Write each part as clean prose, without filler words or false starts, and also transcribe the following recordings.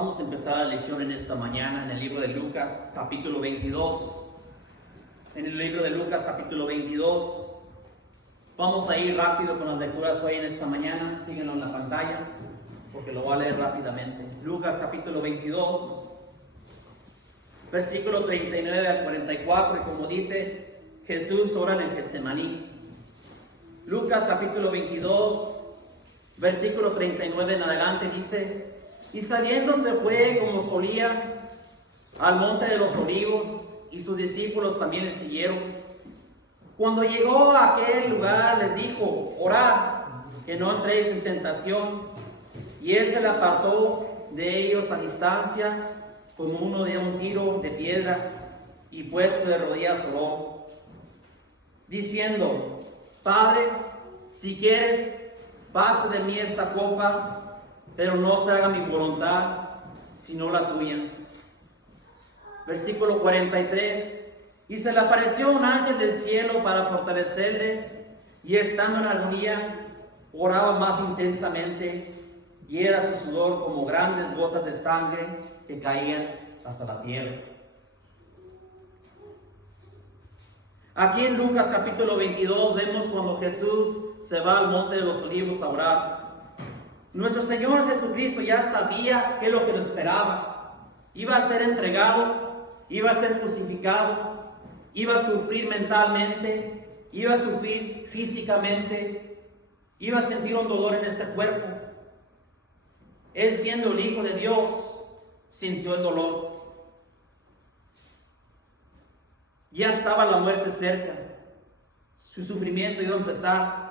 Vamos a empezar la lección en esta mañana en el libro de Lucas, capítulo 22. En el libro de Lucas, capítulo 22. Vamos a ir rápido con las lecturas hoy en esta mañana. Síguenlo en la pantalla, porque lo voy a leer rápidamente. Lucas, capítulo 22, versículo 39 al 44. Y como dice, Jesús ora en el Getsemaní. Lucas, capítulo 22, versículo 39 en adelante, dice: y saliendo se fue como solía al monte de los olivos, y sus discípulos también le siguieron. Cuando llegó a aquel lugar les dijo: orad, que no entréis en tentación. Y él se le apartó de ellos a distancia, como uno de un tiro de piedra, y puesto de rodillas oró, diciendo: Padre, si quieres, pase de mí esta copa, pero no se haga mi voluntad, sino la tuya. Versículo 43. Y se le apareció un ángel del cielo para fortalecerle, y estando en agonía, oraba más intensamente, y era su sudor como grandes gotas de sangre que caían hasta la tierra. Aquí en Lucas capítulo 22 vemos cuando Jesús se va al monte de los olivos a orar. Nuestro Señor Jesucristo ya sabía qué es lo que lo esperaba. Iba a ser entregado, iba a ser crucificado, iba a sufrir mentalmente, iba a sufrir físicamente, iba a sentir un dolor en este cuerpo. Él, siendo el Hijo de Dios, sintió el dolor. Ya estaba la muerte cerca. Su sufrimiento iba a empezar.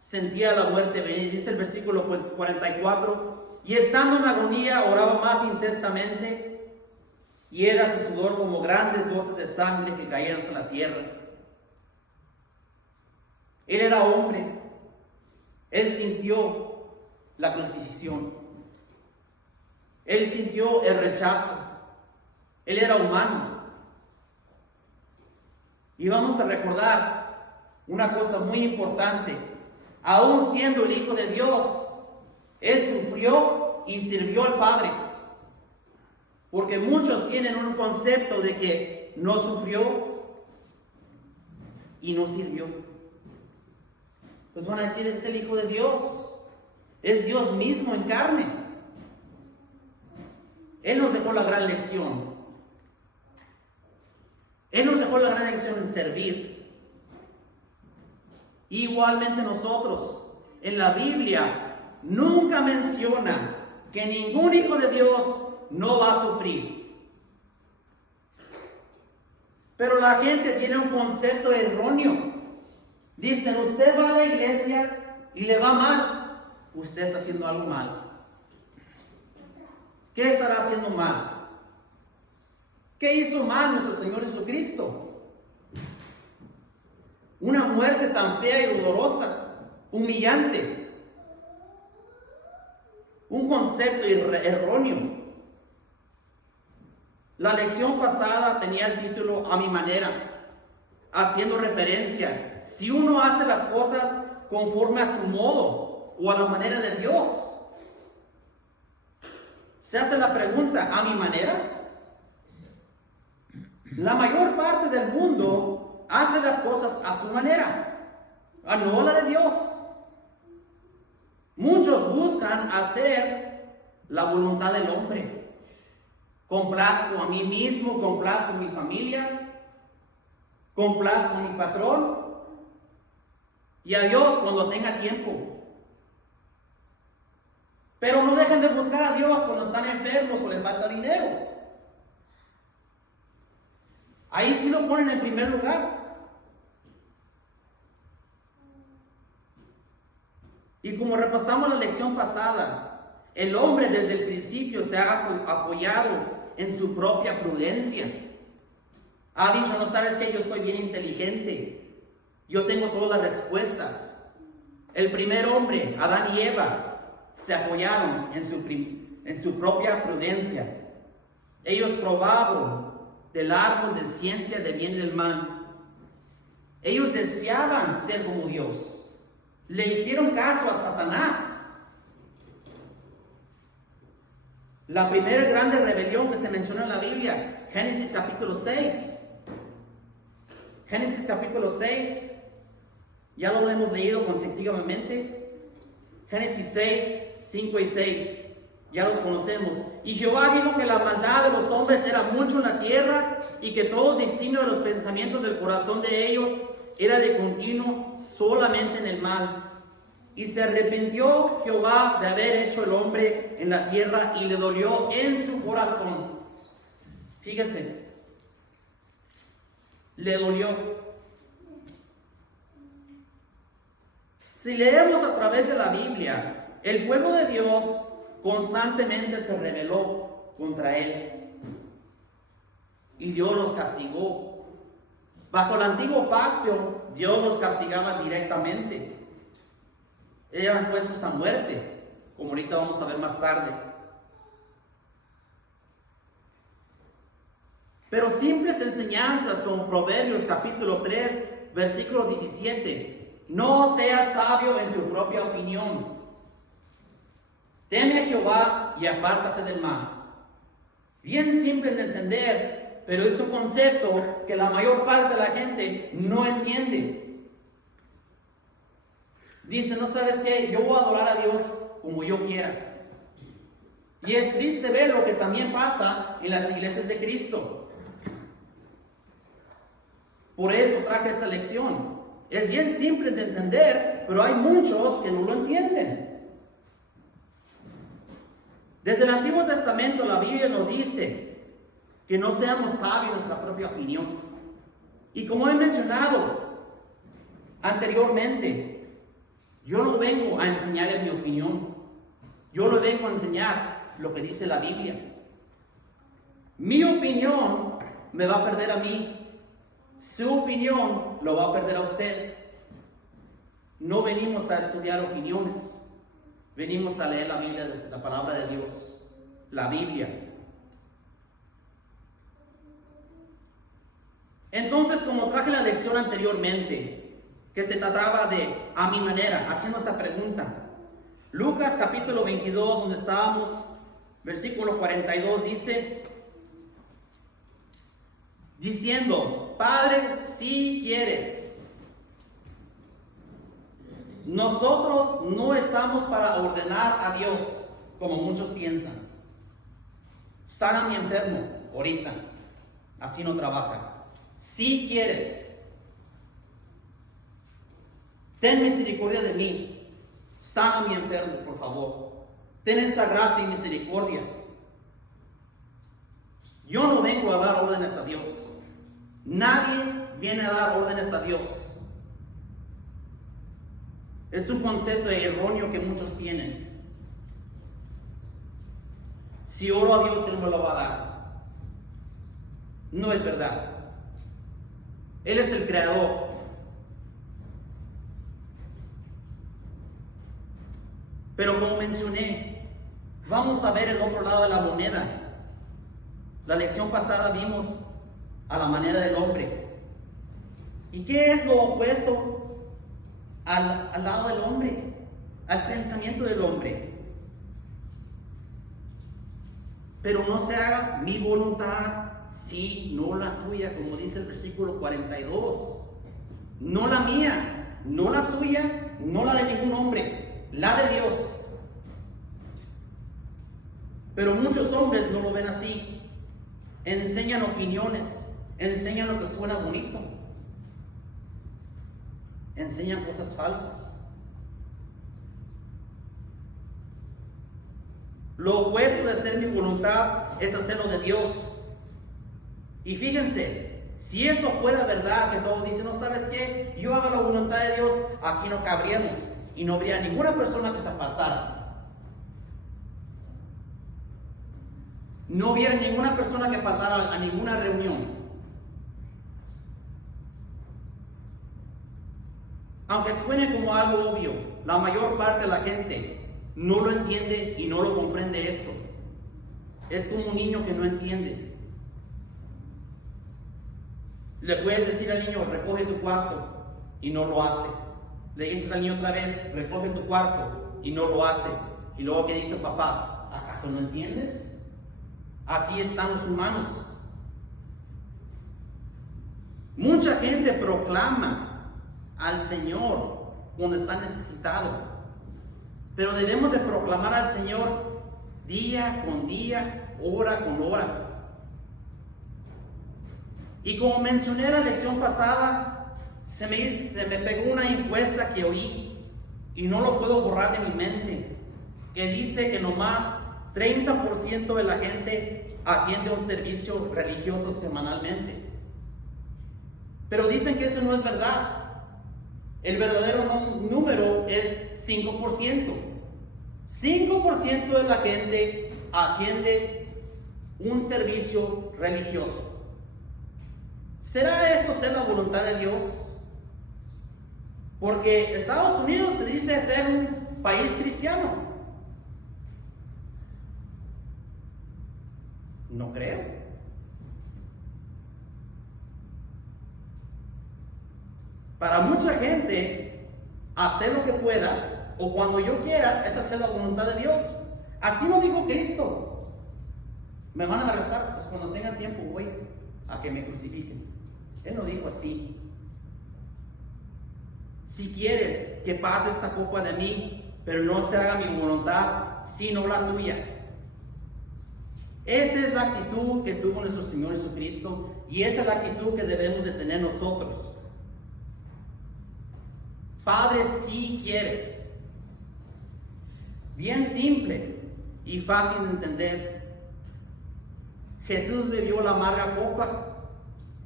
Sentía la muerte venir. Dice el versículo 44: y estando en agonía oraba más intensamente, y era su sudor como grandes gotas de sangre que caían hasta la tierra. Él era hombre. Él sintió la crucifixión. Él sintió el rechazo. Él era humano. Y vamos a recordar una cosa muy importante. Aún siendo el Hijo de Dios, Él sufrió y sirvió al Padre. Porque muchos tienen un concepto de que no sufrió y no sirvió. Pues van a decir: es el Hijo de Dios. Es Dios mismo en carne. Él nos dejó la gran lección. Él nos dejó la gran lección en servir. Igualmente nosotros, en la Biblia, nunca menciona que ningún hijo de Dios no va a sufrir. Pero la gente tiene un concepto erróneo. Dicen: usted va a la iglesia y le va mal. Usted está haciendo algo mal. ¿Qué estará haciendo mal? ¿Qué hizo mal nuestro Señor Jesucristo? Una muerte tan fea y dolorosa, humillante. Un concepto erróneo. La lección pasada tenía el título: A mi manera, haciendo referencia: si uno hace las cosas conforme a su modo o a la manera de Dios. Se hace la pregunta: ¿a mi manera? La mayor parte del mundo hace las cosas a su manera, no la de Dios. Muchos buscan hacer la voluntad del hombre. Complazco a mí mismo, complazco a mi familia, complazco a mi patrón y a Dios cuando tenga tiempo. Pero no dejan de buscar a Dios cuando están enfermos o les falta dinero. Ahí sí lo ponen en primer lugar. Y como repasamos la lección pasada, el hombre desde el principio se ha apoyado en su propia prudencia. Ha dicho: no sabes que yo soy bien inteligente, yo tengo todas las respuestas. El primer hombre, Adán y Eva, se apoyaron en su propia prudencia. Ellos probaron del árbol de ciencia del bien y del mal. Ellos deseaban ser como Dios. Le hicieron caso a Satanás. La primera grande rebelión que se menciona en la Biblia, Génesis capítulo 6. Génesis capítulo 6, ya lo hemos leído consecutivamente. Génesis 6, 5 y 6, ya los conocemos. Y Jehová dijo que la maldad de los hombres era mucho en la tierra y que todo destino de los pensamientos del corazón de ellos era de continuo solamente en el mal. Y se arrepintió Jehová de haber hecho el hombre en la tierra y le dolió en su corazón. Fíjese, le dolió. Si leemos a través de la Biblia, el pueblo de Dios constantemente se rebeló contra él. Y Dios los castigó. Bajo el antiguo pacto, Dios los castigaba directamente. Eran puestos a muerte, como ahorita vamos a ver más tarde. Pero simples enseñanzas como Proverbios capítulo 3, versículo 17. No seas sabio en tu propia opinión. Teme a Jehová y apártate del mal. Bien simple de entender, pero es un concepto que la mayor parte de la gente no entiende. Dice, no sabes qué, yo voy a adorar a Dios como yo quiera. Y es triste ver lo que también pasa en las iglesias de Cristo. Por eso traje esta lección. Es bien simple de entender, pero hay muchos que no lo entienden. Desde el Antiguo Testamento la Biblia nos dice que no seamos sabios en nuestra propia opinión. Y como he mencionado anteriormente, yo no vengo a enseñarles mi opinión. Yo le vengo a enseñar lo que dice la Biblia. Mi opinión me va a perder a mí. Su opinión lo va a perder a usted. No venimos a estudiar opiniones. Venimos a leer la Biblia, la palabra de Dios. La Biblia. Entonces, como traje la lección anteriormente, que se trataba de a mi manera, haciendo esa pregunta. Lucas capítulo 22, donde estábamos, versículo 42, dice, diciendo, Padre, si quieres. Nosotros no estamos para ordenar a Dios, como muchos piensan. Sana mi enfermo, ahorita. Así no trabaja. Si quieres. Ten misericordia de mí. Sana mi enfermo, por favor. Ten esa gracia y misericordia. Yo no vengo a dar órdenes a Dios. Nadie viene a dar órdenes a Dios. Es un concepto erróneo que muchos tienen. Si oro a Dios, Él me lo va a dar. No es verdad. Él es el creador. Pero como mencioné, vamos a ver el otro lado de la moneda. La lección pasada vimos a la manera del hombre. ¿Y qué es lo opuesto al lado del hombre? Al pensamiento del hombre. Pero no se haga mi voluntad, sí, no la tuya, como dice el versículo 42. No la mía, no la suya, no la de ningún hombre. La de Dios. Pero muchos hombres no lo ven así. Enseñan opiniones, enseñan lo que suena bonito, enseñan cosas falsas. Lo opuesto de hacer mi voluntad es hacer lo de Dios. Y fíjense, si eso fuera verdad, que todos dicen, no sabes qué, yo hago la voluntad de Dios, aquí no cabríamos. Y no habría ninguna persona que se apartara. No hubiera ninguna persona que faltara a ninguna reunión. Aunque suene como algo obvio, la mayor parte de la gente no lo entiende y no lo comprende esto. Es como un niño que no entiende. Le puedes decir al niño, recoge tu cuarto, y no lo hace. Le dices al niño otra vez, recoge tu cuarto, y no lo hace. Y luego, ¿qué dice papá? ¿Acaso no entiendes? Así están los humanos. Mucha gente proclama al Señor cuando está necesitado, pero debemos de proclamar al Señor día con día, hora con hora. Y como mencioné en la lección pasada, se me pegó una encuesta que oí y no lo puedo borrar de mi mente, que dice que nomás 30% de la gente atiende un servicio religioso semanalmente. Pero dicen que eso no es verdad. El verdadero número es 5%. 5% de la gente atiende un servicio religioso. ¿Será eso ser la voluntad de Dios? Porque Estados Unidos se dice ser un país cristiano. No creo. Para mucha gente, hacer lo que pueda o cuando yo quiera es hacer la voluntad de Dios. Así lo dijo Cristo. Me van a arrestar, pues cuando tenga tiempo voy a que me crucifiquen. Él no dijo así. Si quieres que pase esta copa de mí, pero no se haga mi voluntad, sino la tuya. Esa es la actitud que tuvo nuestro Señor Jesucristo y esa es la actitud que debemos de tener nosotros. Padre, si quieres. Bien simple y fácil de entender. Jesús bebió la amarga copa.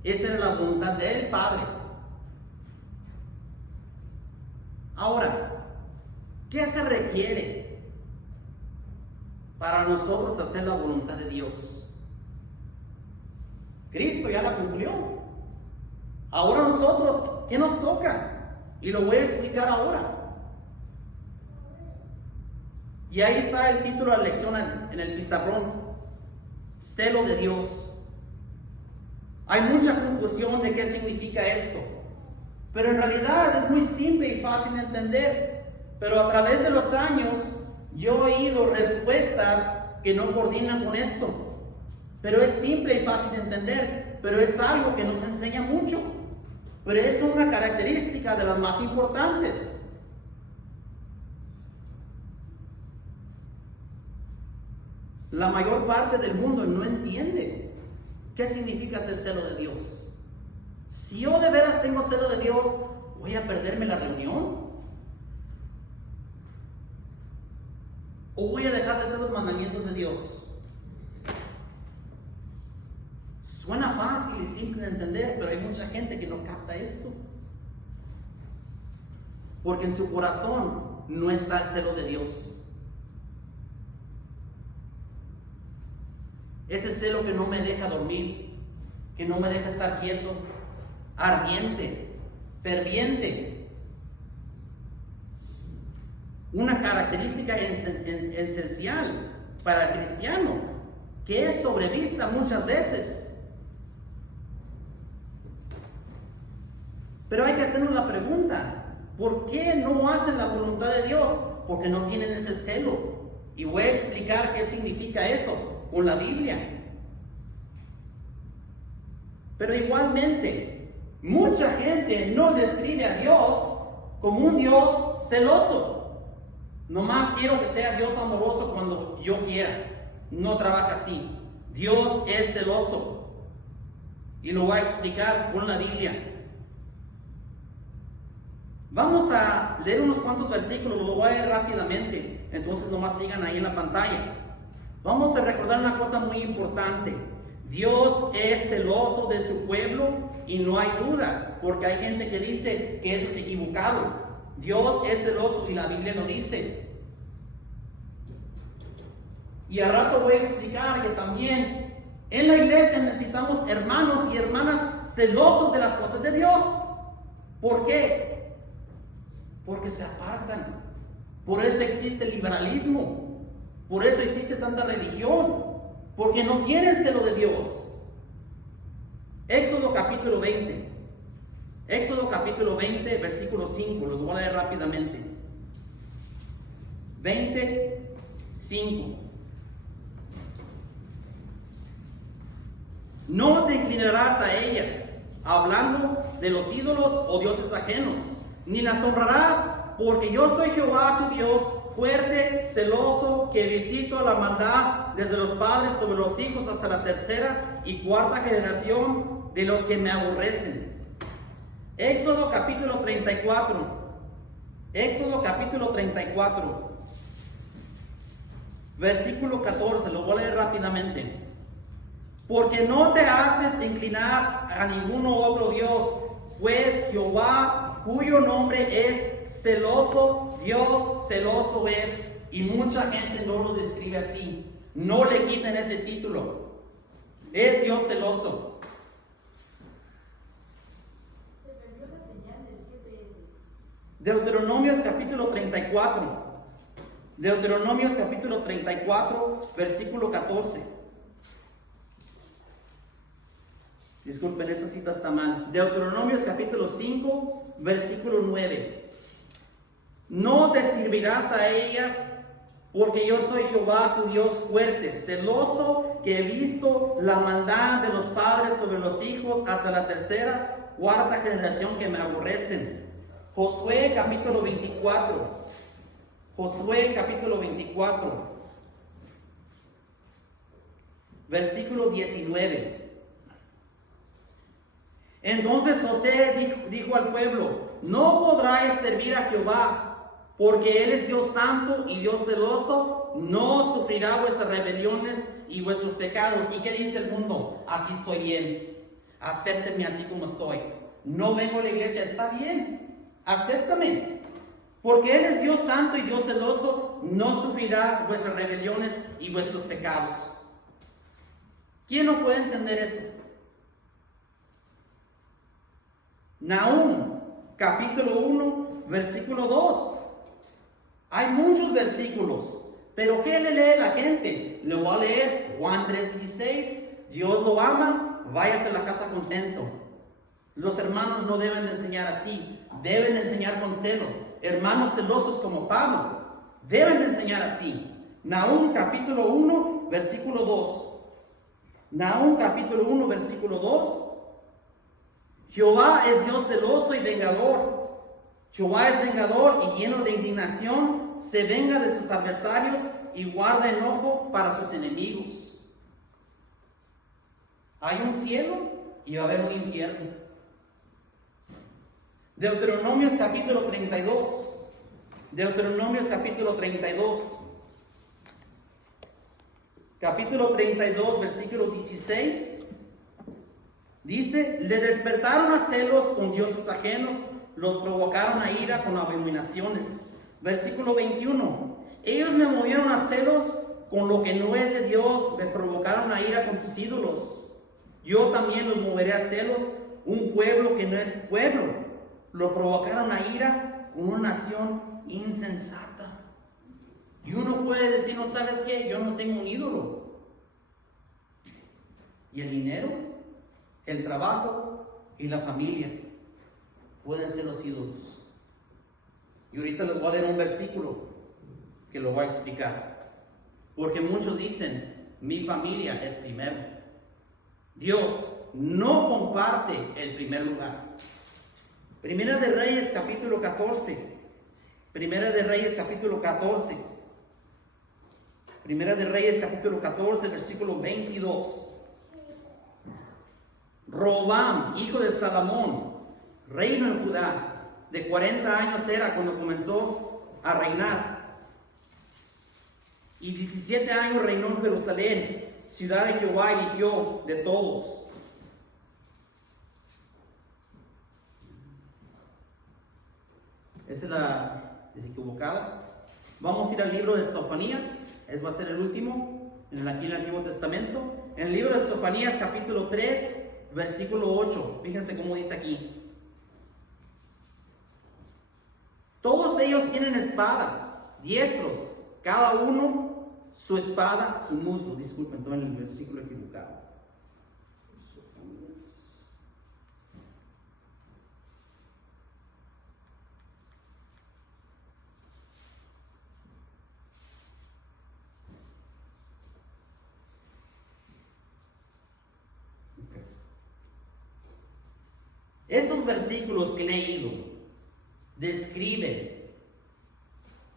Esa era la voluntad del Padre. Ahora, ¿qué se requiere para nosotros hacer la voluntad de Dios? Cristo ya la cumplió. Ahora nosotros, ¿qué nos toca? Y lo voy a explicar ahora. Y ahí está el título de la lección en el pizarrón. Celo de Dios. Hay mucha confusión de qué significa esto. Pero en realidad es muy simple y fácil de entender. Pero a través de los años yo he oído respuestas que no coordinan con esto. Pero es simple y fácil de entender. Pero es algo que nos enseña mucho. Pero es una característica de las más importantes. La mayor parte del mundo no entiende qué significa ser celo de Dios. Si yo de veras tengo celo de Dios, ¿voy a perderme la reunión? ¿O voy a dejar de hacer los mandamientos de Dios? Suena fácil y simple de entender, pero hay mucha gente que no capta esto. Porque en su corazón no está el celo de Dios. Ese celo que no me deja dormir, que no me deja estar quieto, ardiente, ferviente. Una característica esencial para el cristiano, que es sobrevista muchas veces. Pero hay que hacernos la pregunta, ¿por qué no hacen la voluntad de Dios? Porque no tienen ese celo. Y voy a explicar qué significa eso con la Biblia. Pero igualmente, mucha gente no describe a Dios como un Dios celoso. Nomás quiero que sea Dios amoroso cuando yo quiera. No trabaja así. Dios es celoso. Y lo voy a explicar con la Biblia. Vamos a leer unos cuantos versículos, lo voy a leer rápidamente, entonces nomás sigan ahí en la pantalla. Vamos a recordar una cosa muy importante. Dios es celoso de su pueblo y no hay duda, porque hay gente que dice que eso es equivocado. Dios es celoso y la Biblia lo dice. Y al rato voy a explicar que también en la iglesia necesitamos hermanos y hermanas celosos de las cosas de Dios. ¿Por qué? Porque se apartan. Por eso existe el liberalismo. Por eso existe tanta religión. Porque no tienen celo de Dios. Éxodo capítulo 20. Éxodo capítulo 20, versículo 5. Los voy a leer rápidamente. 20, 5. No te inclinarás a ellas, hablando de los ídolos o dioses ajenos, ni las honrarás, porque yo soy Jehová tu Dios, fuerte, celoso, que visito la maldad desde los padres sobre los hijos hasta la tercera y cuarta generación de los que me aborrecen. Éxodo capítulo 34. Éxodo capítulo 34. Versículo 14, lo voy a leer rápidamente. Porque no te haces inclinar a ninguno otro Dios, pues Jehová, cuyo nombre es celoso, Dios celoso es, y mucha gente no lo describe así. No le quiten ese título. Es Dios celoso. Deuteronomios capítulo 34. Deuteronomios capítulo 34, versículo 14. Disculpen, esa cita está mal. Deuteronomios capítulo 5, versículo 9. No te servirás a ellas, porque yo soy Jehová tu Dios fuerte, celoso, que he visto la maldad de los padres sobre los hijos hasta la tercera, cuarta generación que me aborrecen. Josué capítulo 24. Josué capítulo 24, versículo 19. Entonces José dijo al pueblo: no podráis servir a Jehová, porque Él es Dios santo y Dios celoso, no sufrirá vuestras rebeliones y vuestros pecados. ¿Y qué dice el mundo? Así estoy bien, acéptenme así como estoy. No vengo a la iglesia, está bien, acéptame. Porque Él es Dios santo y Dios celoso, no sufrirá vuestras rebeliones y vuestros pecados. ¿Quién no puede entender eso? Nahum, capítulo 1, versículo 2. Hay muchos versículos, pero ¿qué le lee la gente? Le voy a leer Juan 3:16. Dios lo ama, váyase a la casa contento. Los hermanos no deben de enseñar así, deben de enseñar con celo. Hermanos celosos como Pablo deben de enseñar así. Nahum capítulo 1, versículo 2. Nahum capítulo 1, versículo 2. Jehová es Dios celoso y vengador. Jehová es vengador y lleno de indignación, se venga de sus adversarios y guarda enojo para sus enemigos. Hay un cielo y va a haber un infierno. Deuteronomios capítulo 32. Deuteronomios capítulo 32. Capítulo 32, versículo 16. Dice: le despertaron a celos con dioses ajenos, los provocaron a ira con abominaciones. Versículo 21. Ellos me movieron a celos con lo que no es de Dios, me provocaron a ira con sus ídolos. Yo también los moveré a celos, un pueblo que no es pueblo. Lo provocaron a ira con una nación insensata. Y uno puede decir: no, ¿sabes qué? Yo no tengo un ídolo. Y el dinero, el trabajo y la familia pueden ser los ídolos. Y ahorita les voy a leer un versículo que lo voy a explicar. Porque muchos dicen: mi familia es primero. Dios no comparte el primer lugar. Primera de Reyes capítulo 14. Primera de Reyes capítulo 14. Primera de Reyes capítulo 14, versículo 22. Robam, hijo de Salomón, reino en Judá, de 40 años era cuando comenzó a reinar. Y 17 años reinó en Jerusalén, ciudad de Jehová, y eligió de todos. Esa es la equivocada. Vamos a ir al libro de Sofonías. Va a ser el último, aquí en el Antiguo Testamento. En el libro de Sofonías, capítulo 3, versículo 8. Fíjense cómo dice aquí. Todos ellos tienen espada, diestros, cada uno su espada, su muslo. Disculpen, todo en el versículo equivocado. Esos versículos que he leído describen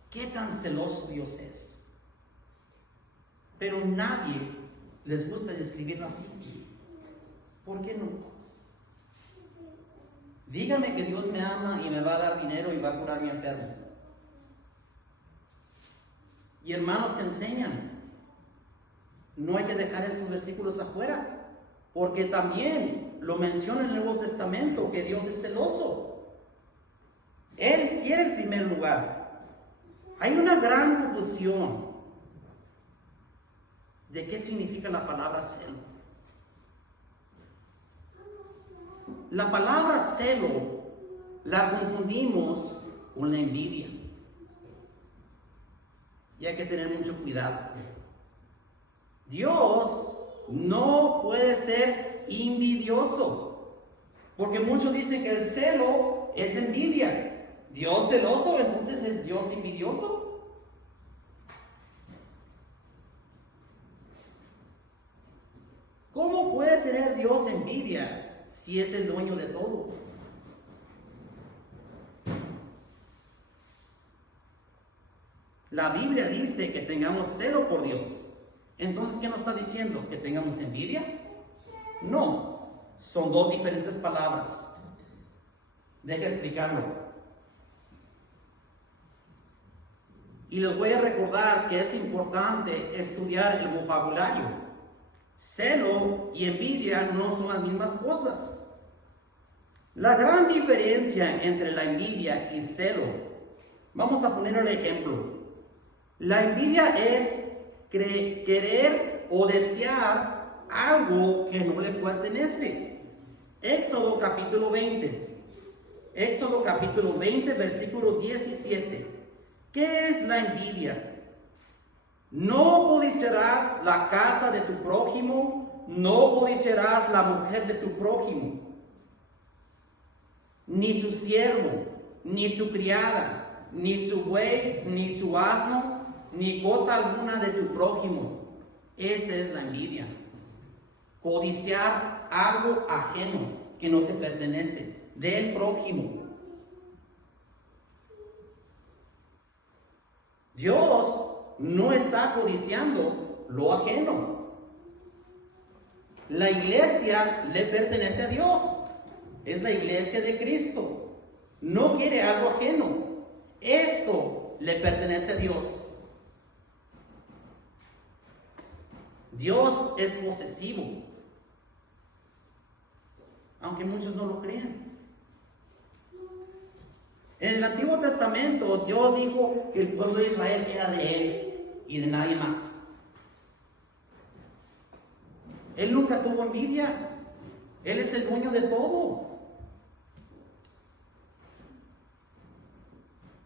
qué tan celoso Dios es. Pero nadie les gusta describirlo así. ¿Por qué no? Dígame que Dios me ama y me va a dar dinero y va a curar mi enfermo. Y hermanos que enseñan, no hay que dejar estos versículos afuera, porque también lo menciona en el Nuevo Testamento que Dios es celoso. Él quiere el primer lugar. Hay una gran confusión de qué significa la palabra celo. La palabra celo la confundimos con la envidia. Y hay que tener mucho cuidado. Dios no puede ser envidioso, porque muchos dicen que el celo es envidia. Dios celoso, entonces ¿es Dios envidioso? ¿Cómo puede tener Dios envidia si es el dueño de todo? La Biblia dice que tengamos celo por Dios. Entonces, ¿qué nos está diciendo? ¿Que tengamos envidia? No, son dos diferentes palabras. Deja explicarlo. Y les voy a recordar que es importante estudiar el vocabulario. Celo y envidia no son las mismas cosas. La gran diferencia entre la envidia y celo, vamos a poner un ejemplo. La envidia es querer o desear algo que no le pertenece. Éxodo capítulo 20. Éxodo capítulo 20, versículo 17. ¿Qué es la envidia? No codiciarás la casa de tu prójimo, no codiciarás la mujer de tu prójimo, ni su siervo, ni su criada, ni su buey, ni su asno, ni cosa alguna de tu prójimo. Esa es la envidia. Codiciar algo ajeno que no te pertenece, del prójimo. Dios no está codiciando lo ajeno. La iglesia le pertenece a Dios. Es la iglesia de Cristo. No quiere algo ajeno. Esto le pertenece a Dios. Dios es posesivo, aunque muchos no lo crean. En el Antiguo Testamento, Dios dijo que el pueblo de Israel era de Él y de nadie más. Él nunca tuvo envidia. Él es el dueño de todo.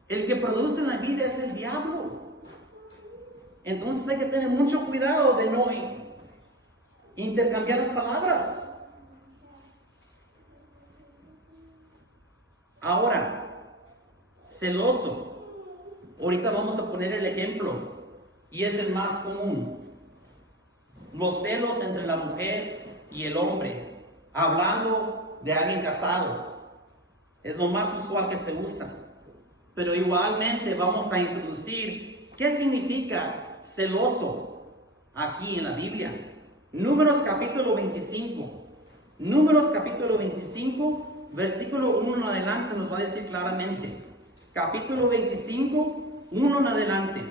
El que produce la envidia es el diablo. Entonces hay que tener mucho cuidado de no intercambiar las palabras. Ahora, celoso. Ahorita vamos a poner el ejemplo y es el más común. Los celos entre la mujer y el hombre, hablando de alguien casado. Es lo más usual que se usa. Pero igualmente vamos a introducir qué significa celoso aquí en la Biblia. Números capítulo 25. Números capítulo 25, versículo 1 en adelante nos va a decir claramente. Capítulo 25, 1 en adelante.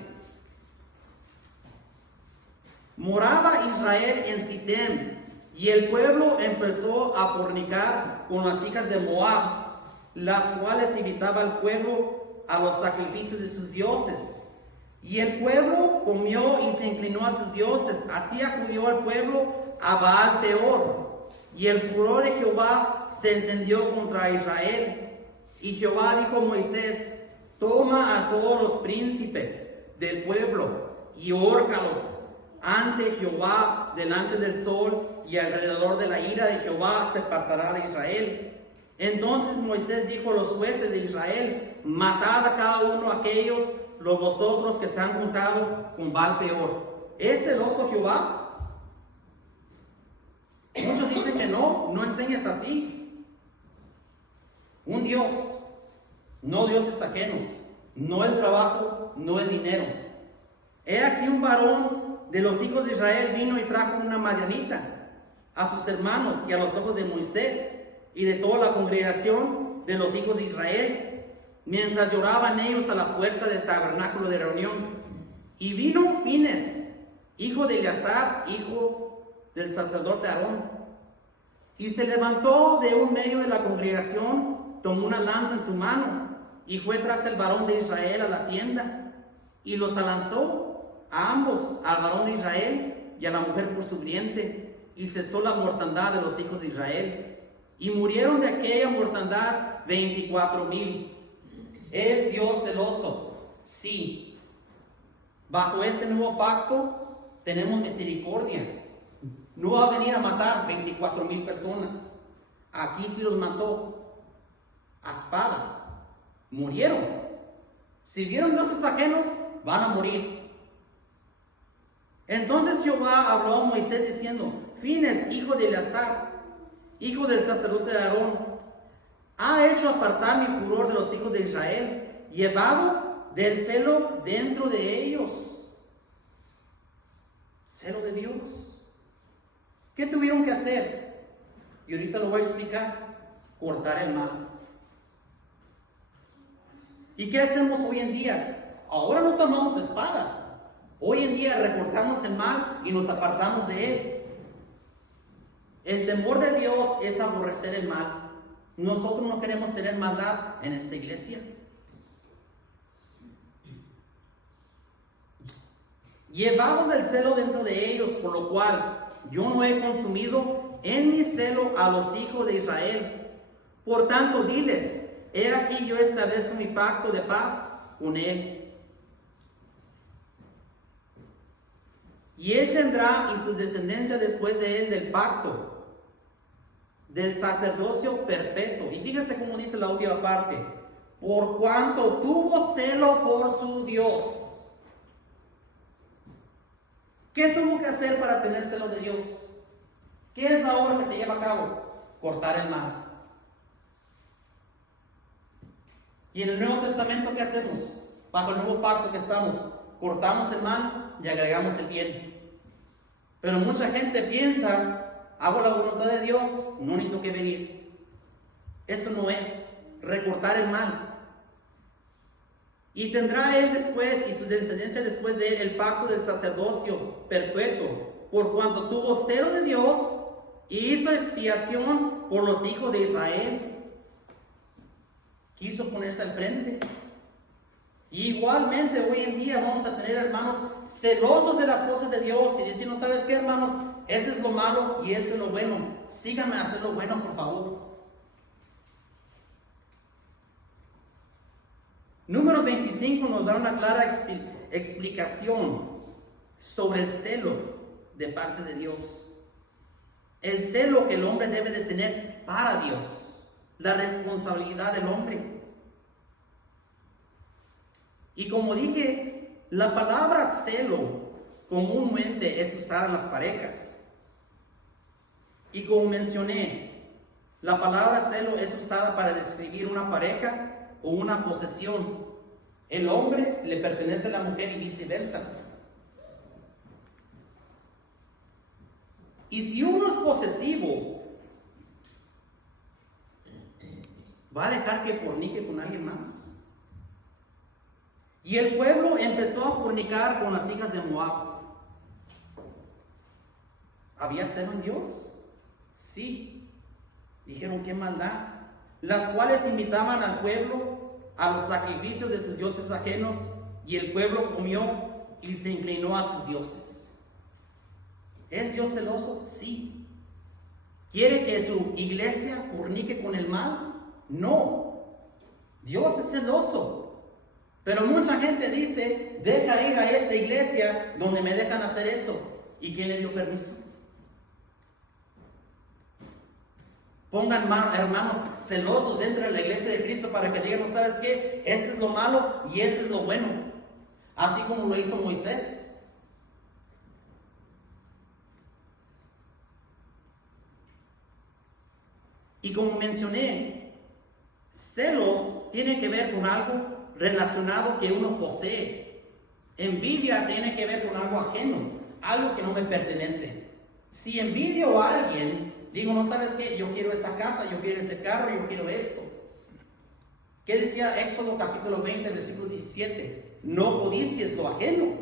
Moraba Israel en Sitem, y el pueblo empezó a fornicar con las hijas de Moab, las cuales invitaba al pueblo a los sacrificios de sus dioses. Y el pueblo comió y se inclinó a sus dioses. Así acudió el pueblo a Baal Peor. Y el furor de Jehová se encendió contra Israel. Y Jehová dijo a Moisés: toma a todos los príncipes del pueblo y hórcalos ante Jehová delante del sol, y alrededor de la ira de Jehová se apartará de Israel. Entonces Moisés dijo a los jueces de Israel: matad a cada uno aquellos los vosotros que se han juntado con Baal Peor. ¿Es celoso Jehová? Muchos dicen que no enseñes así. un Dios, no dioses ajenos, no el trabajo, no el dinero. He aquí un varón de los hijos de Israel vino y trajo una madianita a sus hermanos y a los ojos de Moisés y de toda la congregación de los hijos de Israel, mientras lloraban ellos a la puerta del tabernáculo de reunión. Y vino Fines, hijo de Eleazar, hijo del sacerdote Aarón, y se levantó de un medio de la congregación, tomó una lanza en su mano, y fue tras el varón de Israel a la tienda, y los alanzó a ambos, al varón de Israel y a la mujer por su vientre, y cesó la mortandad de los hijos de Israel. Y murieron de aquella mortandad 24,000. ¿Es Dios celoso? Sí. Bajo este nuevo pacto tenemos misericordia. No va a venir a matar 24,000 personas. Aquí sí los mató a espada. Murieron. Si vieron dioses ajenos, van a morir. Entonces Jehová habló a Moisés diciendo: Fines, hijo de Eleazar, hijo del sacerdote de Aarón, ha hecho apartar mi furor de los hijos de Israel, llevado del celo dentro de ellos. Celo de Dios. ¿Qué tuvieron que hacer? Y ahorita lo voy a explicar. Cortar el mal. ¿Y qué hacemos hoy en día? Ahora no tomamos espada. Hoy en día recortamos el mal y nos apartamos de él. El temor de Dios es aborrecer el mal. Nosotros no queremos tener maldad en esta iglesia. Llevado del celo dentro de ellos, por lo cual yo no he consumido en mi celo a los hijos de Israel. Por tanto, diles: he aquí yo establezco mi pacto de paz con él. Y él tendrá y su descendencia después de él del pacto, del sacerdocio perpetuo. Y fíjense cómo dice la última parte: por cuanto tuvo celo por su Dios. ¿Qué tuvo que hacer para tener celo de Dios? ¿Qué es la obra que se lleva a cabo? Cortar el mal. Y en el Nuevo Testamento, ¿qué hacemos? Bajo el nuevo pacto que estamos, cortamos el mal y agregamos el bien. Pero mucha gente piensa: hago la voluntad de Dios, no necesito que venir. Eso no es recortar el mal. Y tendrá él después y su descendencia después de él el pacto del sacerdocio perpetuo, por cuanto tuvo celo de Dios y hizo expiación por los hijos de Israel. Quiso ponerse al frente. Y igualmente hoy en día vamos a tener hermanos celosos de las cosas de Dios y decir: no, ¿sabes qué, hermanos? Ese es lo malo y ese es lo bueno. Síganme a hacer lo bueno, por favor. Números 25 nos da una clara explicación sobre el celo de parte de Dios. El celo que el hombre debe de tener para Dios. La responsabilidad del hombre. Y como dije, la palabra celo comúnmente es usada en las parejas. Y como mencioné, la palabra celo es usada para describir una pareja o una posesión. El hombre le pertenece a la mujer y viceversa. Y si uno es posesivo, va a dejar que fornique con alguien más. Y el pueblo empezó a fornicar con las hijas de Moab. ¿Había celo en Dios? Sí. Dijeron: qué maldad. Las cuales invitaban al pueblo a los sacrificios de sus dioses ajenos, y el pueblo comió y se inclinó a sus dioses. ¿Es Dios celoso? Sí. ¿Quiere que su iglesia fornique con el mal? No. Dios es celoso. Pero mucha gente dice: deja ir a esta iglesia donde me dejan hacer eso. ¿Y quién le dio permiso? Pongan hermanos celosos dentro de la iglesia de Cristo para que digan: no, ¿sabes qué? Ese es lo malo y ese es lo bueno. Así como lo hizo Moisés. Y como mencioné, Celos tiene que ver con algo relacionado que uno posee. Envidia tiene que ver con algo ajeno, algo que no me pertenece. Si envidio a alguien, digo, no sabes qué, yo quiero esa casa, yo quiero ese carro, yo quiero esto. ¿Qué decía Éxodo capítulo 20, versículo 17? No codicies lo ajeno,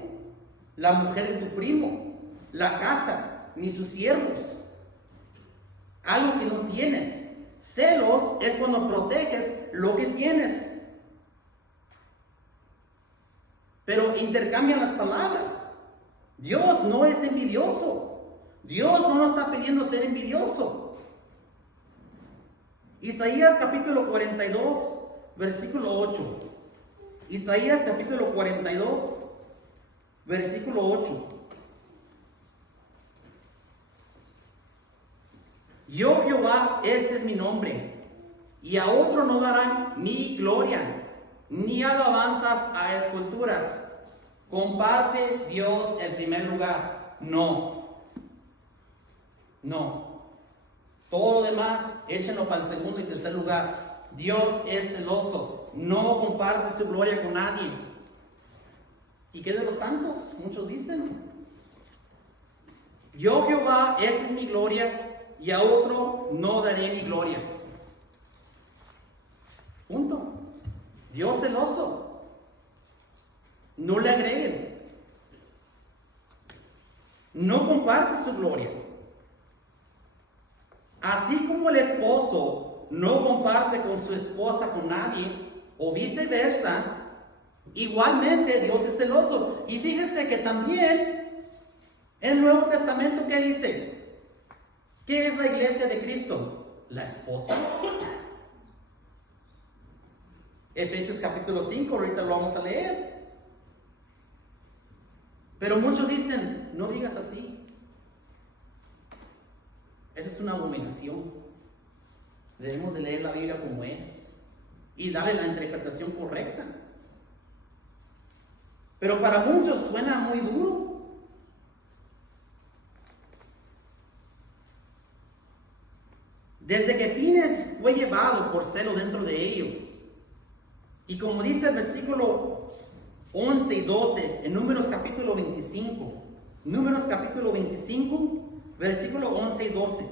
la mujer de tu primo, la casa, ni sus siervos, algo que no tienes. Celos es cuando proteges lo que tienes. Pero intercambian las palabras. Dios no es envidioso. Dios no nos está pidiendo ser envidioso. Isaías capítulo 42, versículo 8. Isaías capítulo 42, versículo 8. Yo Jehová, este es mi nombre, y a otro no darán ni gloria, ni alabanzas a esculturas. ¿Comparte Dios el primer lugar? No. No. Todo lo demás, échenlo para el segundo y tercer lugar. Dios es celoso, no comparte su gloria con nadie. ¿Y qué de los santos? Muchos dicen. Yo Jehová, esta es mi gloria, y a otro no daré mi gloria. Punto. Dios celoso. No le agreguen. No comparte su gloria. Así como el esposo no comparte con su esposa con nadie, o viceversa, igualmente Dios es celoso. Y fíjense que también en el Nuevo Testamento, ¿qué dice? ¿Qué es la iglesia de Cristo? La esposa. Efesios capítulo 5, ahorita lo vamos a leer. Pero muchos dicen, no digas así. Esa es una abominación. Debemos de leer la Biblia como es y darle la interpretación correcta. Pero para muchos suena muy duro. Desde que Fines fue llevado por celo dentro de ellos. Y como dice el versículo 11 y 12 en Números capítulo 25. Números capítulo 25, versículo 11 y 12.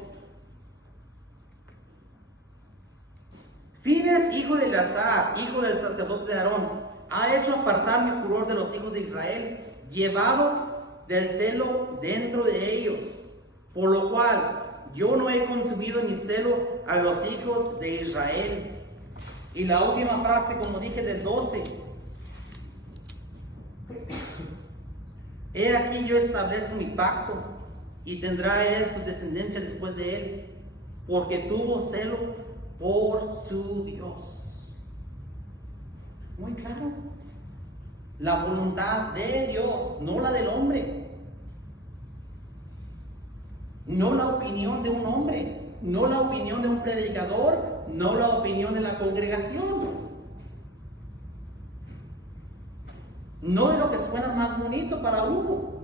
Fines, hijo de Eleazar, hijo del sacerdote de Aarón, ha hecho apartar mi furor de los hijos de Israel, llevado del celo dentro de ellos, por lo cual yo no he consumido mi celo a los hijos de Israel. Y la última frase, como dije, del 12. He aquí yo establezco mi pacto, y tendrá él su descendencia después de él, porque tuvo celo por su Dios. Muy claro. La voluntad de Dios, no la del hombre. No la opinión de un hombre, no la opinión de un predicador, no la opinión de la congregación. No es lo que suena más bonito para uno.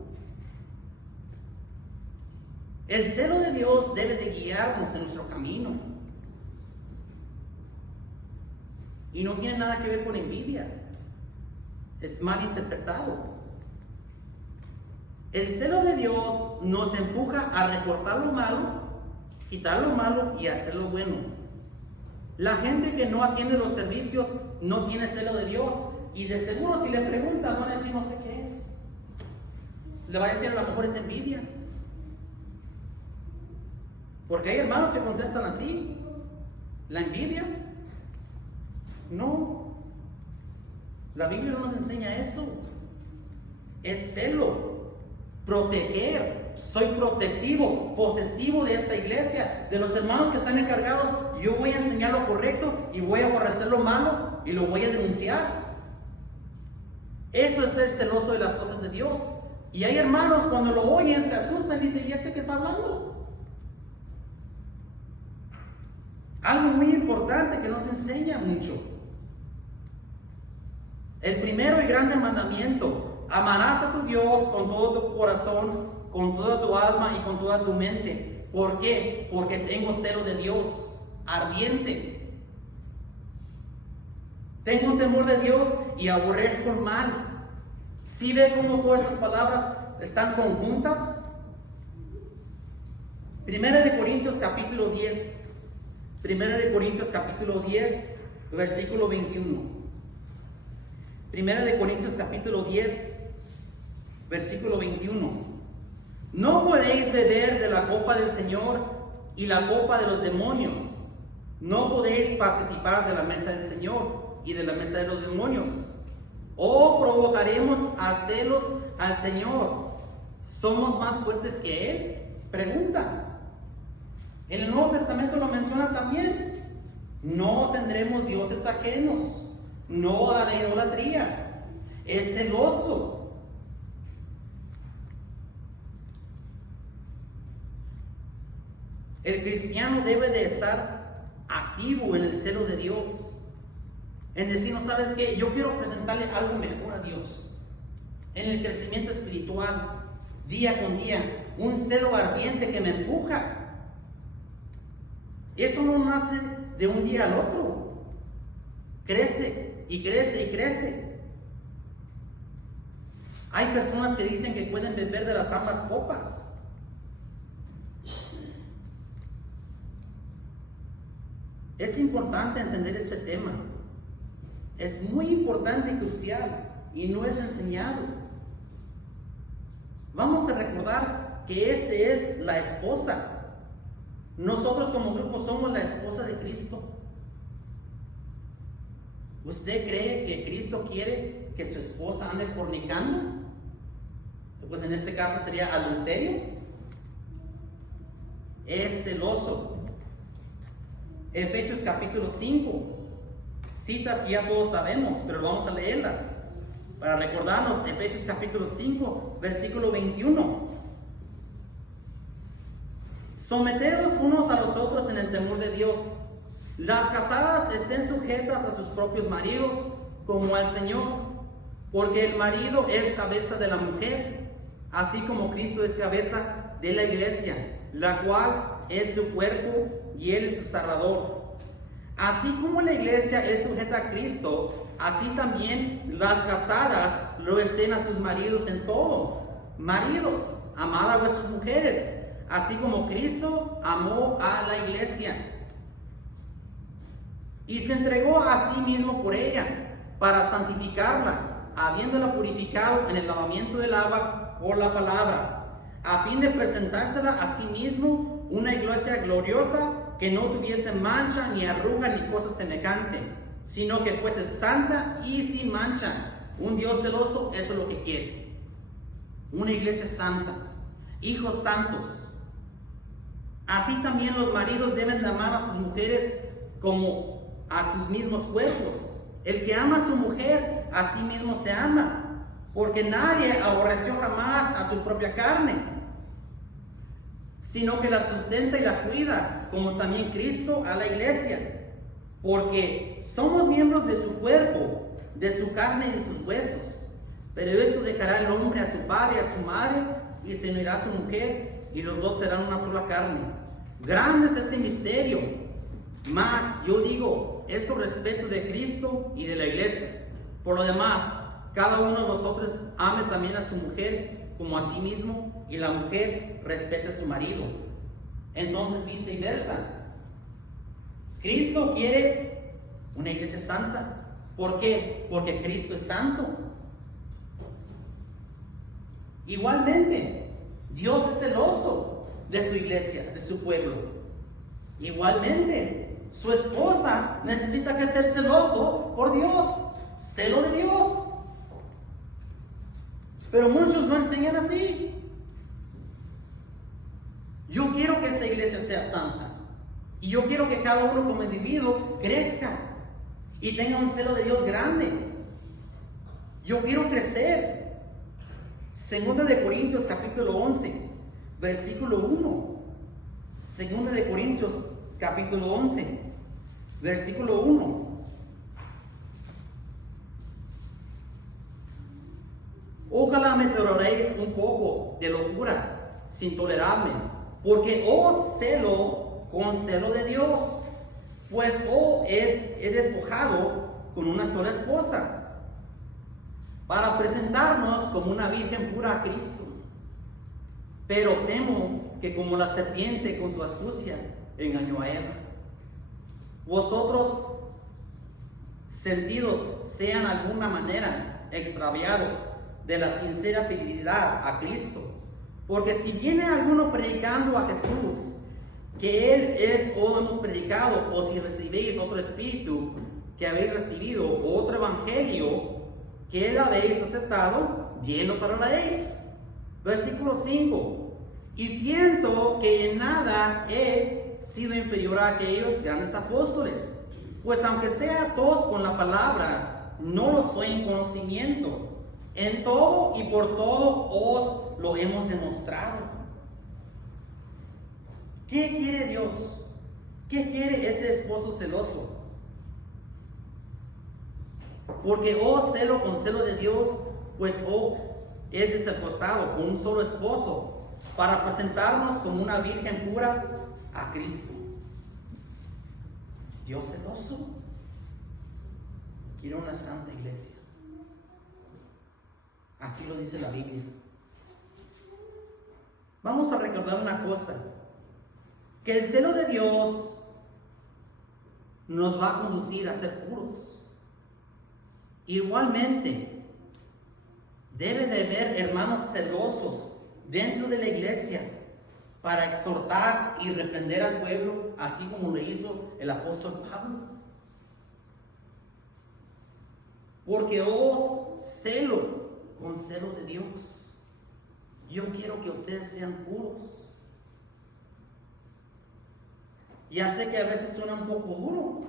El celo de Dios debe de guiarnos en nuestro camino. Y no tiene nada que ver con envidia. Es mal interpretado. El celo de Dios nos empuja a recortar lo malo, quitar lo malo y hacer lo bueno. La gente que no atiende los servicios no tiene celo de Dios. Y de seguro si le preguntan, van a decir no sé qué es. Le va a decir a lo mejor es envidia. Porque hay hermanos que contestan así. ¿La envidia? No. La Biblia no nos enseña eso. Es celo. Proteger. Soy protectivo, posesivo de esta iglesia, de los hermanos que están encargados. Yo voy a enseñar lo correcto y voy a aborrecer lo malo y lo voy a denunciar. Eso es ser celoso de las cosas de Dios. Y hay hermanos cuando lo oyen se asustan y dicen, ¿y este qué está hablando? Algo muy importante que no se enseña mucho. El primero y grande mandamiento: amarás a tu Dios con todo tu corazón, con toda tu alma y con toda tu mente. ¿Por qué? Porque tengo celo de Dios ardiente. Tengo temor de Dios y aborrezco el mal. ¿Sí ve cómo todas esas palabras están conjuntas? Primera de Corintios capítulo 10. Primera de Corintios capítulo 10, versículo 21. Primera de Corintios capítulo 10, versículo 21. No podéis beber de la copa del Señor y la copa de los demonios. No podéis participar de la mesa del Señor y de la mesa de los demonios. ¿O provocaremos a celos al Señor? ¿Somos más fuertes que Él? Pregunta. El Nuevo Testamento lo menciona también. No tendremos dioses ajenos. No a la idolatría. Es celoso. El cristiano debe de estar activo en el celo de Dios. En decir, no sabes qué, yo quiero presentarle algo mejor a Dios. En el crecimiento espiritual, día con día, un celo ardiente que me empuja. Eso no nace de un día al otro. Crece y crece y crece. Hay personas que dicen que pueden beber de las ambas copas. Es importante entender este tema. Es muy importante y crucial y no es enseñado. Vamos a recordar que es la esposa. Nosotros como grupo somos la esposa de Cristo. ¿Usted cree que Cristo quiere que su esposa ande fornicando? Pues en este caso sería adulterio. Es celoso. Efesios capítulo 5. Citas que ya todos sabemos, pero vamos a leerlas para recordarnos. Efesios capítulo 5, versículo 21. Someteos unos a los otros en el temor de Dios. Las casadas estén sujetas a sus propios maridos como al Señor, porque el marido es cabeza de la mujer, así como Cristo es cabeza de la iglesia, la cual es su cuerpo y Él es su Salvador. Así como la iglesia es sujeta a Cristo, así también las casadas lo estén a sus maridos en todo. Maridos, amad a vuestras mujeres, así como Cristo amó a la iglesia y se entregó a sí mismo por ella, para santificarla, habiéndola purificado en el lavamiento del agua por la palabra, a fin de presentársela a sí mismo una iglesia gloriosa, que no tuviese mancha, ni arruga, ni cosa semejante, sino que fuese santa y sin mancha. Un Dios celoso, eso es lo que quiere. Una iglesia santa, hijos santos. Así también los maridos deben de amar a sus mujeres como a sus mismos cuerpos. El que ama a su mujer, a sí mismo se ama, porque nadie aborreció jamás a su propia carne, sino que la sustenta y la cuida, como también Cristo a la iglesia, porque somos miembros de su cuerpo, de su carne y de sus huesos. Pero esto dejará el hombre a su padre y a su madre, y se unirá a su mujer, y los dos serán una sola carne. Grande es este misterio, mas yo digo esto respecto de Cristo y de la iglesia. Por lo demás, cada uno de vosotros ame también a su mujer como a sí mismo, y la mujer respete a su marido. Entonces viceversa. Cristo quiere una iglesia santa. ¿Por qué? Porque Cristo es santo. Igualmente, Dios es celoso de su iglesia, de su pueblo. Igualmente, su esposa necesita que ser celoso por Dios, celo de Dios. Pero muchos no enseñan así. Yo quiero que esta iglesia sea santa. Y yo quiero que cada uno como individuo crezca y tenga un celo de Dios grande. Yo quiero crecer. Segunda de Corintios capítulo 11, versículo 1. Segunda de Corintios capítulo 11, versículo 1. Ojalá me toleraréis un poco de locura sin tolerarme, porque os celo con celo de Dios, pues os he despojado con una sola esposa, para presentarnos como una virgen pura a Cristo. Pero temo que como la serpiente con su astucia engañó a Eva, vosotros sentidos sean de alguna manera extraviados de la sincera fidelidad a Cristo. Porque si viene alguno predicando a Jesús, que Él es o hemos predicado, o si recibéis otro espíritu que habéis recibido, o otro evangelio que Él habéis aceptado, bien lo toleraréis. Versículo 5. Y pienso que en nada he sido inferior a aquellos grandes apóstoles, pues aunque sea tos con la palabra, no lo soy en conocimiento. En todo y por todo os lo hemos demostrado. ¿Qué quiere Dios? ¿Qué quiere ese esposo celoso? Porque celo con celo de Dios, pues es desposado con un solo esposo, para presentarnos como una virgen pura a Cristo. Dios celoso quiere una santa iglesia. Así lo dice la Biblia. Vamos a recordar una cosa, que el celo de Dios nos va a conducir a ser puros. Igualmente, debe de haber hermanos celosos dentro de la iglesia para exhortar y reprender al pueblo, así como lo hizo el apóstol Pablo. Porque os celo con celo de Dios. Yo quiero que ustedes sean puros. Ya sé que a veces suena un poco duro,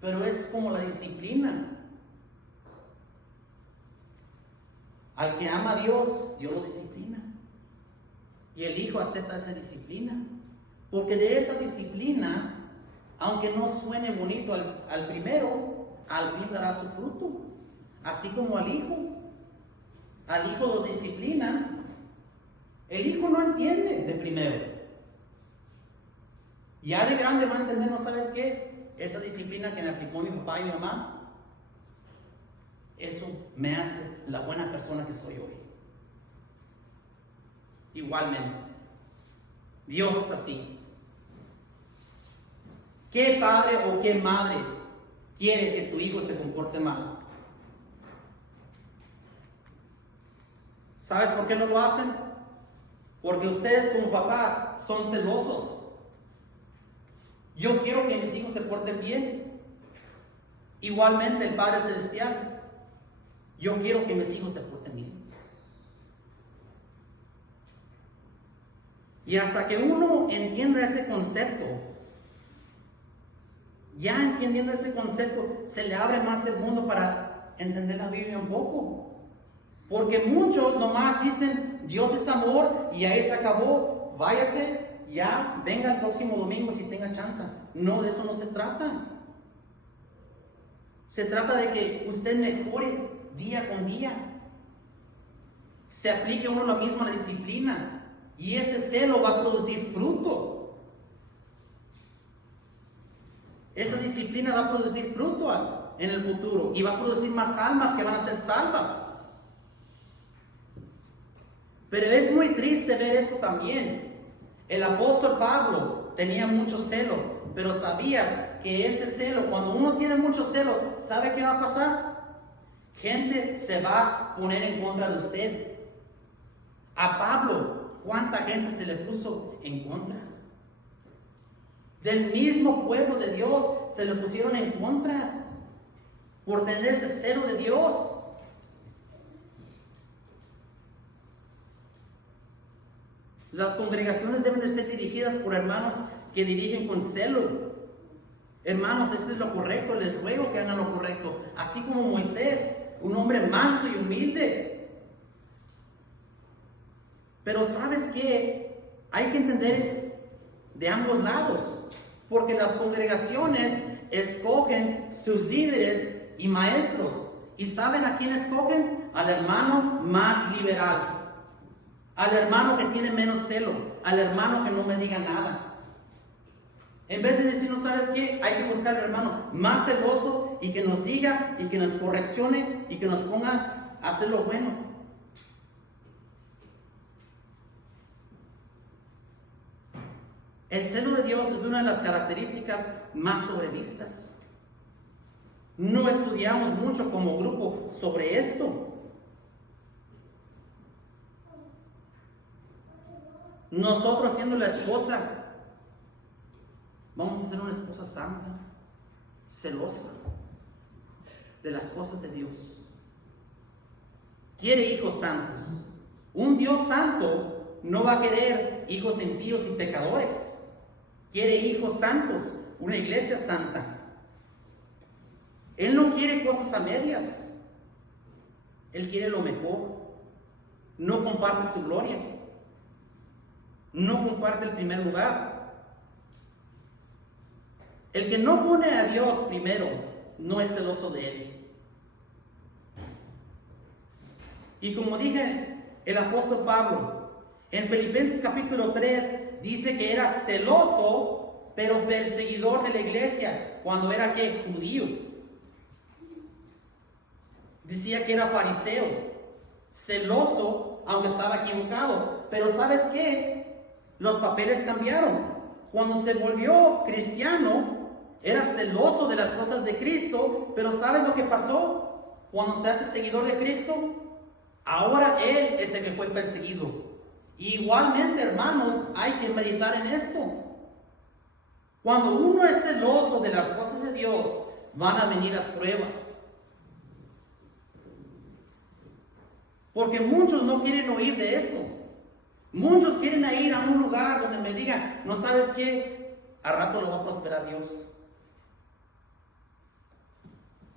pero es como la disciplina. Al que ama a Dios, Dios lo disciplina. Y el Hijo acepta esa disciplina. Porque de esa disciplina, aunque no suene bonito al primero, al fin dará su fruto. Así como al Hijo. Al Hijo lo disciplina. El Hijo no entiende de primero. Ya de grande va a entender, ¿no sabes qué? Esa disciplina que me aplicó mi papá y mi mamá, eso me hace la buena persona que soy hoy. Igualmente, Dios es así. ¿Qué padre o qué madre quiere que su hijo se comporte mal? ¿Sabes por qué no lo hacen? Porque ustedes como papás son celosos. Yo quiero que mis hijos se porten bien. Igualmente el Padre Celestial. Yo quiero que mis hijos se porten bien. Y hasta que uno entienda ese concepto, ya entendiendo ese concepto, se le abre más el mundo para entender la Biblia un poco. Porque muchos nomás dicen, Dios es amor y ahí se acabó, váyase, ya, venga el próximo domingo si tenga chance. No, de eso no se trata. Se trata de que usted mejore día con día. Se aplique a uno la misma disciplina y ese celo va a producir fruto. Esa disciplina va a producir fruto en el futuro y va a producir más almas que van a ser salvas. Pero es muy triste ver esto también. El apóstol Pablo tenía mucho celo, pero sabías que ese celo, cuando uno tiene mucho celo, ¿sabe qué va a pasar? Gente se va a poner en contra de usted. A Pablo, ¿cuánta gente se le puso en contra? Del mismo pueblo de Dios se le pusieron en contra por tener ese celo de Dios. Las congregaciones deben de ser dirigidas por hermanos que dirigen con celo. Hermanos, eso es lo correcto, les ruego que hagan lo correcto. Así como Moisés, un hombre manso y humilde. Pero ¿sabes qué? Hay que entender de ambos lados. Porque las congregaciones escogen sus líderes y maestros. ¿Y saben a quién escogen? Al hermano más liberal. Al hermano que tiene menos celo, al hermano que no me diga nada. En vez de decir, no sabes qué, hay que buscar al hermano más celoso y que nos diga y que nos correccione y que nos ponga a hacer lo bueno. El celo de Dios es una de las características más sobrevistas. No estudiamos mucho como grupo sobre esto. Nosotros siendo la esposa, vamos a ser una esposa santa, celosa de las cosas de Dios. Quiere hijos santos. Un Dios santo no va a querer hijos impíos y pecadores. Quiere hijos santos, una iglesia santa. Él no quiere cosas a medias. Él quiere lo mejor. No comparte su gloria. No comparte el primer lugar. El que no pone a Dios primero no es celoso de Él. Y como dije, el apóstol Pablo, en Filipenses capítulo 3, dice que era celoso, pero perseguidor de la iglesia, cuando era ¿qué? Judío. Decía que era fariseo, celoso, aunque estaba equivocado. Pero ¿sabes qué? Los papeles cambiaron. Cuando se volvió cristiano, era celoso de las cosas de Cristo, pero ¿sabes lo que pasó? Cuando se hace seguidor de Cristo, ahora él es el que fue perseguido. Igualmente, hermanos, hay que meditar en esto. Cuando uno es celoso de las cosas de Dios, van a venir las pruebas. Porque muchos no quieren oír de eso. Muchos quieren ir a un lugar donde me digan, no sabes qué, a rato lo va a prosperar Dios.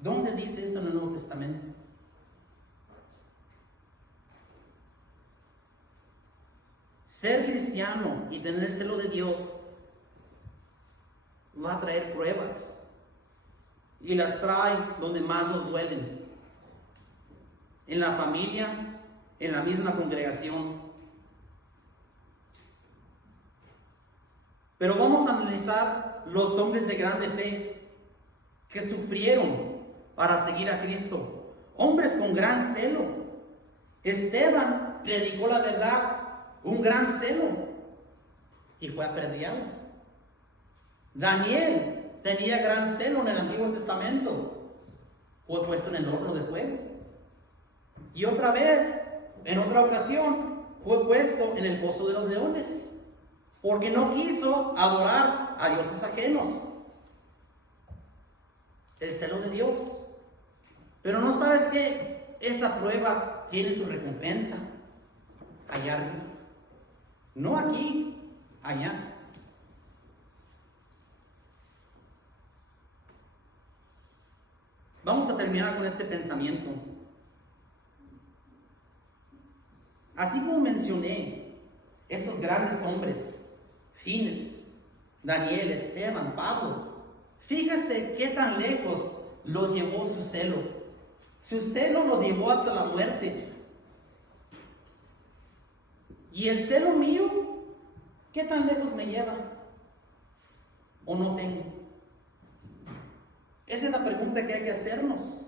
¿Dónde dice esto en el Nuevo Testamento? Ser cristiano y tener celo de Dios va a traer pruebas. Y las trae donde más nos duelen. En la familia, en la misma congregación. Pero vamos a analizar los hombres de grande fe que sufrieron para seguir a Cristo. Hombres con gran celo. Esteban predicó la verdad, un gran celo, y fue apedreado. Daniel tenía gran celo en el Antiguo Testamento. Fue puesto en el horno de fuego. Y otra vez, en otra ocasión, fue puesto en el foso de los leones. Porque no quiso adorar a dioses ajenos. El celo de Dios. Pero no sabes que esa prueba tiene su recompensa allá arriba. No aquí, allá. Vamos a terminar con este pensamiento. Así como mencioné, esos grandes hombres, Fines, Daniel, Esteban, Pablo, fíjese qué tan lejos los llevó su celo. Su celo los llevó hasta la muerte. ¿Y el celo mío, qué tan lejos me lleva? ¿O no tengo? Esa es la pregunta que hay que hacernos.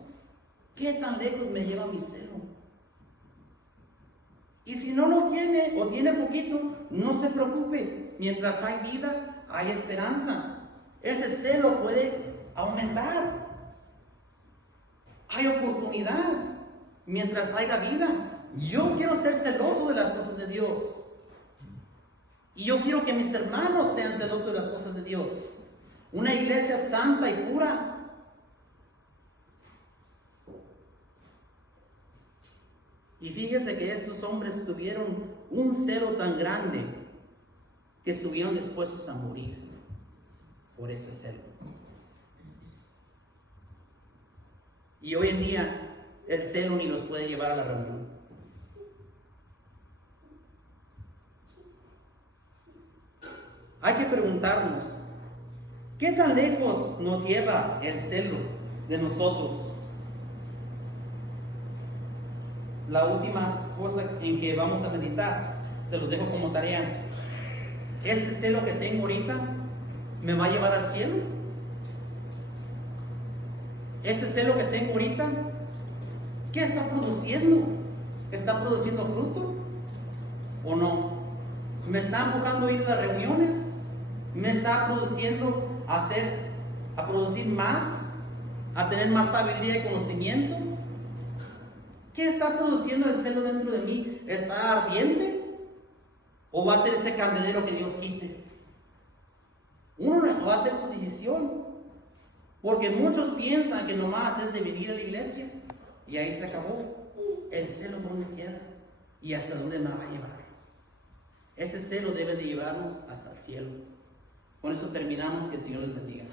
¿Qué tan lejos me lleva mi celo? Y si no lo tiene o tiene poquito, no se preocupe. Mientras hay vida, hay esperanza. Ese celo puede aumentar. Hay oportunidad mientras haya vida. Yo quiero ser celoso de las cosas de Dios. Y yo quiero que mis hermanos sean celosos de las cosas de Dios. Una iglesia santa y pura. Y fíjese que estos hombres tuvieron un celo tan grande que estuvieron dispuestos a morir por ese celo. Y hoy en día el celo ni los puede llevar a la reunión. Hay que preguntarnos, ¿qué tan lejos nos lleva el celo de nosotros? La última cosa en que vamos a meditar, se los dejo como tarea. Este celo que tengo ahorita, me va a llevar al cielo? Ese celo que tengo ahorita, ¿qué está produciendo? ¿Está produciendo fruto o no? ¿Me está empujando a ir a las reuniones? ¿Me está produciendo a producir más? ¿A tener más habilidad y conocimiento? ¿Qué está produciendo el celo dentro de mí? ¿Está ardiente? ¿O va a ser ese candelero que Dios quite? Uno va a hacer su decisión. Porque muchos piensan que nomás es de venir a la iglesia y ahí se acabó. El celo por donde queda y hasta dónde me va a llevar. Ese celo debe de llevarnos hasta el cielo. Con eso terminamos. Que el Señor les bendiga.